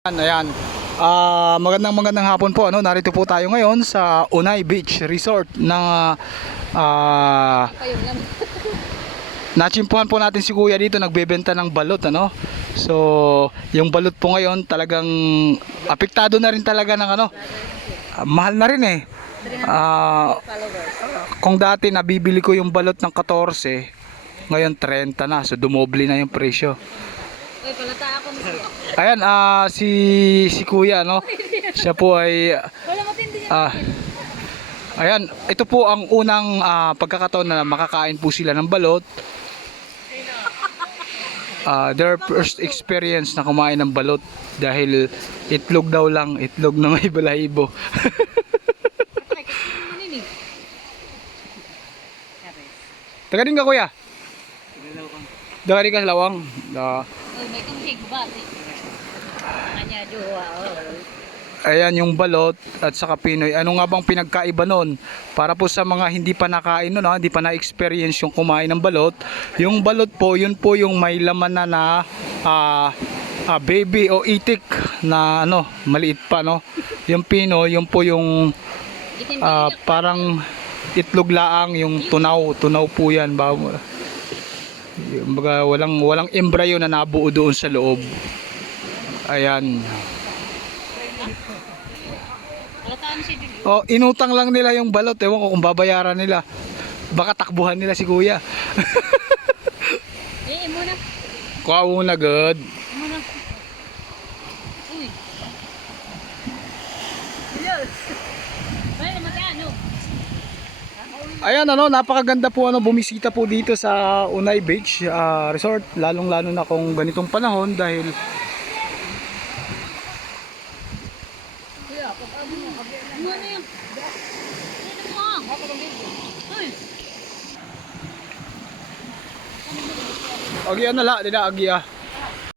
Ayan. Magandang hapon po, ano. Narito po tayo ngayon sa Unay Beach Resort na nachimpuhan po natin si Kuya dito, nagbebenta ng balot, ano. So, yung balot po ngayon talagang apektado na rin talaga ng ano. Mahal na rin eh. Kung dati nabibili ko yung balot ng 14, ngayon 30 na. So, dumoble na yung presyo. Uy, palata ako ni siya. Ayan, si Kuya, no? Siya po ay Wala matindi niya. ayan, ito po ang unang pagkakataon na makakain po sila ng balot. Their first experience na kumain ng balot dahil itlog daw lang, itlog na may balahibo. Taga din ka, Kuya? Taga din ka sa Lawang? May kumsig ba? Kanya jowa. Ayan yung balot at saka Pinoy. Ano nga bang pinagkaiba nun? Para po sa mga hindi pa nakain nun, hindi pa na-experience yung kumain ng balot. Yung balot po, yun po yung may laman na baby o itik na ano, maliit pa, no? Yung Pinoy, yun po yung parang itlog laang, yung tunaw po yan. Baga, walang embryo na nabuo doon sa loob. Ayan. Oh, inutang lang nila yung balot. Ewan ko kung babayaran nila. Baka takbuhan nila si Kuya. Muna. Kuha muna, good. Muna. Uy. Wala naman yan, no? Ayan, ano, napakaganda po, ano, bumisita po dito sa Unay Beach Resort, lalong-lalo na kung ganitong panahon dahil agi ano la, dila agi